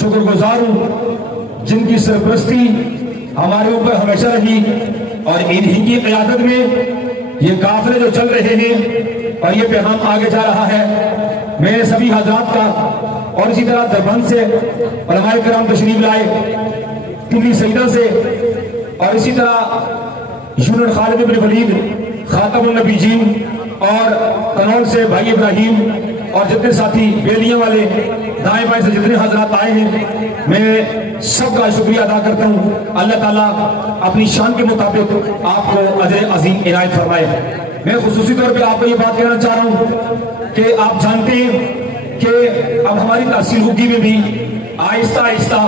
شکر گزار ہوں جن کی سرپرستی ہمارے اوپر ہمیشہ رہی اور انہی کی قیادت میں یہ قافلے جو چل رہے ہیں اور یہ پیغام آگے جا رہا ہے. میں سبھی حضرات کا اور اسی طرح دربند سے علماء کرام تشریف لائے، ٹلی سیدہ سے اور اسی طرح یونٹ خالد بن ولید خاتم النبیین اور قنول سے بھائی ابراہیم اور جتنے ساتھی بیلیاں والے دائیں بائیں سے جتنے حضرات آئے ہیں، میں سب کا شکریہ ادا کرتا ہوں. اللہ تعالیٰ اپنی شان کے مطابق آپ کو اجر عظیم عنایت فرمائے. میں خصوصی طور پہ آپ کو یہ بات کہنا چاہ رہا ہوں کہ آپ جانتے ہیں کہ اب ہماری تحصیل حقوقی میں بھی آہستہ آہستہ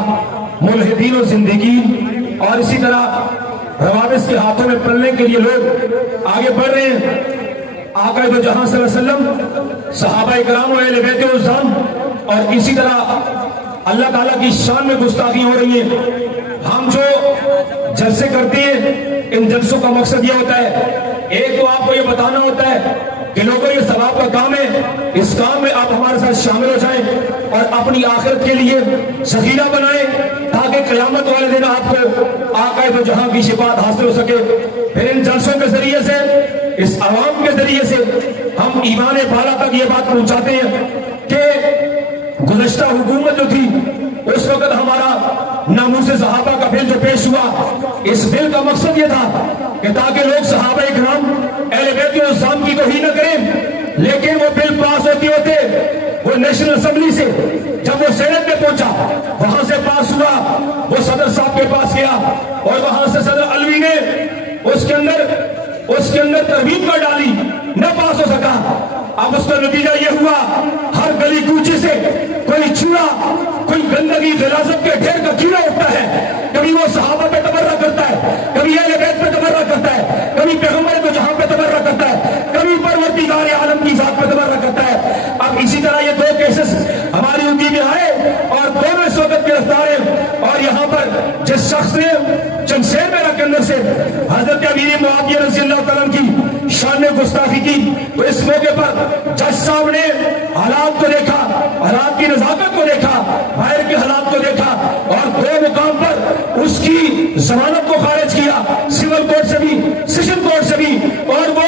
ملحدین اور زندگین اور اسی طرح روابط کے ہاتھوں میں پلنے کے لیے لوگ آگے بڑھ رہے ہیں. آقا دو جہاں صلی اللہ علیہ وسلم، صحابہ کرام و اہل بیت العظام اور اسی طرح اللہ تعالیٰ کی شان میں گستاخی ہو رہی ہے. ہم جو جلسے کرتے ہیں ان جلسوں کا مقصد یہ ہوتا ہے، ایک تو آپ کو یہ بتانا ہوتا ہے کہ لوگوں یہ ثواب کا کام ہے، اس کام میں آپ ہمارے ساتھ شامل ہو جائیں اور اپنی آخرت کے لیے ذخیرہ بنائیں تاکہ قیامت والے دن آپ کو آقا دو جہاں کی شفاعت حاصل ہو سکے. پھر ان جلسوں کے ذریعے سے، اس عوام کے ذریعے سے ہم ایمان بالا تک یہ بات پہنچاتے ہیں کہ گزشتہ حکومت جو تھی اس وقت ہمارا ناموس صحابہ کا بل جو پیش ہوا، اس بل کا مقصد یہ تھا کہ تاکہ لوگ صحابہ اکرام اہل بیت العظام کی توہین نہ کریں. لیکن وہ بل پاس ہوتے ہوتے وہ نیشنل اسمبلی سے جب وہ سینٹ میں پہنچا، وہاں سے پاس ہوا، وہ صدر صاحب کے پاس گیا اور وہاں سے صدر علوی نے اس کے اندر ترمیم کر ڈالی، نہ پاس ہو سکا. اب اس کا نتیجہ یہ ہوا، ہر گلی کوچے سے کوئی چوڑا، کوئی گندگی غلاظت کے ڈھیر کا کیڑا اٹھتا ہے. کبھی وہ صحابہ پہ تبرہ کرتا ہے، کبھی اہل بیت پہ تبرہ کرتا ہے، کبھی پیغمبر دو جہاں پہ تبرہ کرتا ہے، کبھی پروردگار عالم کی ذات پہ تبرہ کرتا ہے. اب اسی طرح یہ دو کیسز ہماری امتی میں آئے اور دونوں اس وقت گرفتار ہیں. اور یہاں پر جس شخص نے چنسیر میرا کے اندر سے حضرت امیر معاویہ رضی اللہ تعالیٰ کی شان میں گستاخی کی، تو اس موقع پر جج صاحب نے حالات کو دیکھا، حالات کی نزاکت کو دیکھا، باہر کے حالات کو دیکھا اور دو مقام پر اس کی ضمانت کو خارج کیا، سول کورٹ سے بھی، سیشن کورٹ سے بھی. اور وہ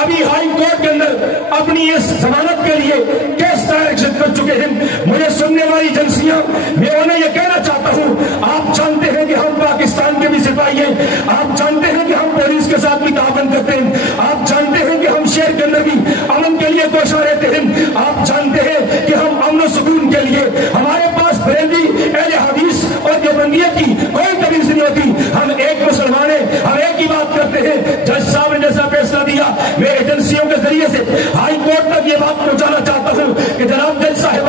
ابھی ہائی کورٹ کے اندر اپنی اس ضمانت کے لیے کیس دائر کر چکے ہیں. مجھے سننے والی ایجنسیاں، میں انہیں یہ کہنا چاہتا ہوں، آپ جانتے ہیں کہ ہم پاکستان کے بھی سپاہی ہیں، آپ جانتے ہیں کہ ہم پولیس کے ساتھ بھی تعاون کرتے ہیں، آپ جانتے ہیں کہ ہم شہر کے اندر بھی امن کے لیے کوشاں رہتے ہیں، آپ جانتے ہیں کہ ہم امن و سکون کے لیے، ہمارے پاس بریلوی اہل حدیث اور دیوبندیت کی کوئی تمیز نہیں ہوتی. ہم ایک مسلمان ہیں، ہم ایک ہی بات کرتے ہیں. جج صاحب نے جیسا فیصلہ دیا، میں ایجنسیوں کے ذریعے سے ہائی کورٹ تک یہ بات پہنچانا چاہتا ہوں کہ جناب جج صاحب،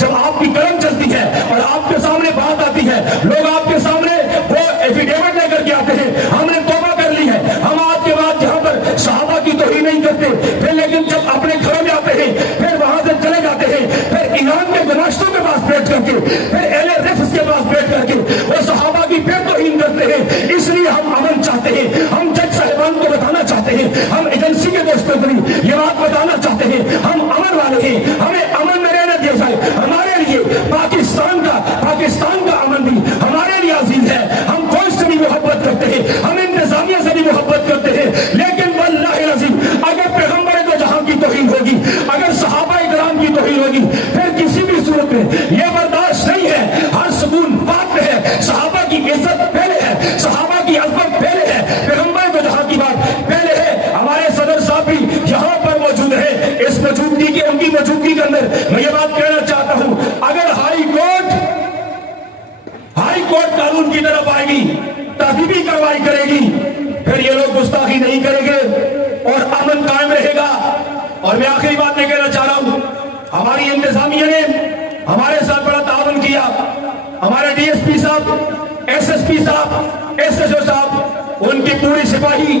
جب آپ کی قلم چلتی ہے اور آپ کے سامنے بات آتی ہے، لوگ آپ کے سامنے وہ ایفیڈیوٹ لے کر کے آتے ہیں، ہم نے توبہ کر لی ہے، ہم آج کے بعد یہاں پر صحابہ کی توہین نہیں کرتے. پھر لیکن جب اپنے گھروں میں آتے ہیں، پھر وہاں سے چلے جاتے ہیں، پھر ایران کے گناشتوں کے پاس بیٹھ کر کے، پھر اہل رفض کے پاس بیٹھ کر کے وہ صحابہ کی پھر توہین کرتے ہیں. اس لیے ہم امن چاہتے ہیں. ہم جج صاحبان کو بتانا چاہتے ہیں، ہم ایجنسی کے دوستوں کو یہ بات بتانا چاہتے ہیں، ہم امن والے ہیں، ہمیں امن میں رہنا دیا جائے. ہمارے لیے پاکستان کا امن بھی ہمارے لیے عزیز ہے. ہم فوج سے بھی محبت کرتے ہیں، ہم انتظامیہ سے بھی محبت کرتے ہیں. لیکن واللہ العظیم اگر پیغمبر دو جہاں کی توہین ہوگی، اگر صحابہ کرام کی توہین ہوگی، پھر کسی بھی صورت میں یہ برداشت نہیں ہے. ہر سکون بات پہ ہے، صحابہ کی عزت پہلے ہے، صحابہ کی عظمت پہلے ہے، پیغمبر دو جہاں کی بات پہلے ہے. ہمارے صدر صاحب بھی یہاں پر موجود ہیں. اس موجودگی کی، ان کی موجودگی کے اندر میں یہ بات کہنا چاہتا ہوں، اگر ہائی کورٹ قانون کی طرف آئے گی، تہذیبی کارروائی کرے گی، پھر یہ لوگ گستاخی نہیں کریں گے اور امن قائم رہے گا. اور میں آخری بات یہ کہنا چاہ رہا ہوں، ہماری انتظامیہ نے ہمارے ساتھ بڑا تعاون کیا. ہمارے ڈی ایس پی صاحب، ایس ایس پی صاحب، ایس ایچ او صاحب، ان کی پوری سپاہی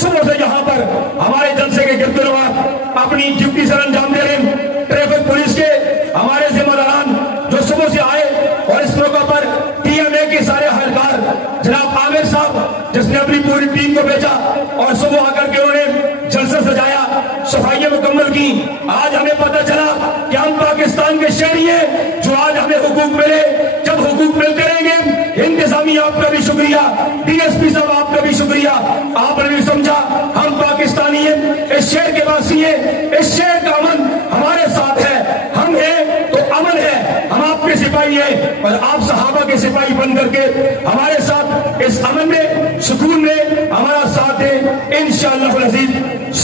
صبح سے یہاں پر ہمارے جلسے کے گرد و نواح اپنی ڈیوٹی سر انجام دے رہے ہیں. ٹریفک پولیس کے ہمارے ذمہ داران جو صبح سے آئے اور اس موقع پر ٹی ایم اے کے سارے اہلکار، جناب عامر صاحب جس نے اپنی پوری ٹیم کو بھیجا اور صبح آ کر کے انہوں نے جلسہ سجایا، صفائیاں مکمل کی. آج ہمیں پتہ چلا کہ ہم پاکستان کے شہری ہیں جو آج ہمیں حکومت حقوق ملے. جب حقوق ملتے رہیں گے. انتظامیہ آپ کا بھی شکریہ, ڈی ایس پی صاحب آپ کا بھی شکریہ, آپ نے بھی سمجھا ہم پاکستانی ہیں, اس شہر کے واسی ہیں, اس شہر کا امن ہمارے ساتھ ہے, ہم ہیں تو امن ہے, ہم آپ کے سپاہی ہیں اور آپ صحابہ کے سپاہی بن کر کے ہمارے ساتھ اس امن میں سکون میں ہمارا ساتھ ہے انشاءاللہ العزیز.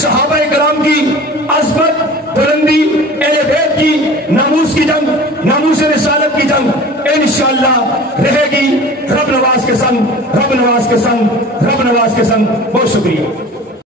صحابہ کرام کی عظمت, بلندی, اہل بیت کی ناموس کی جنگ, ناموس رسالت کی جنگ انشاءاللہ رہے گی. رب نواز کے سنگ, رب نواز کے سنگ, رب نواز کے سنگ.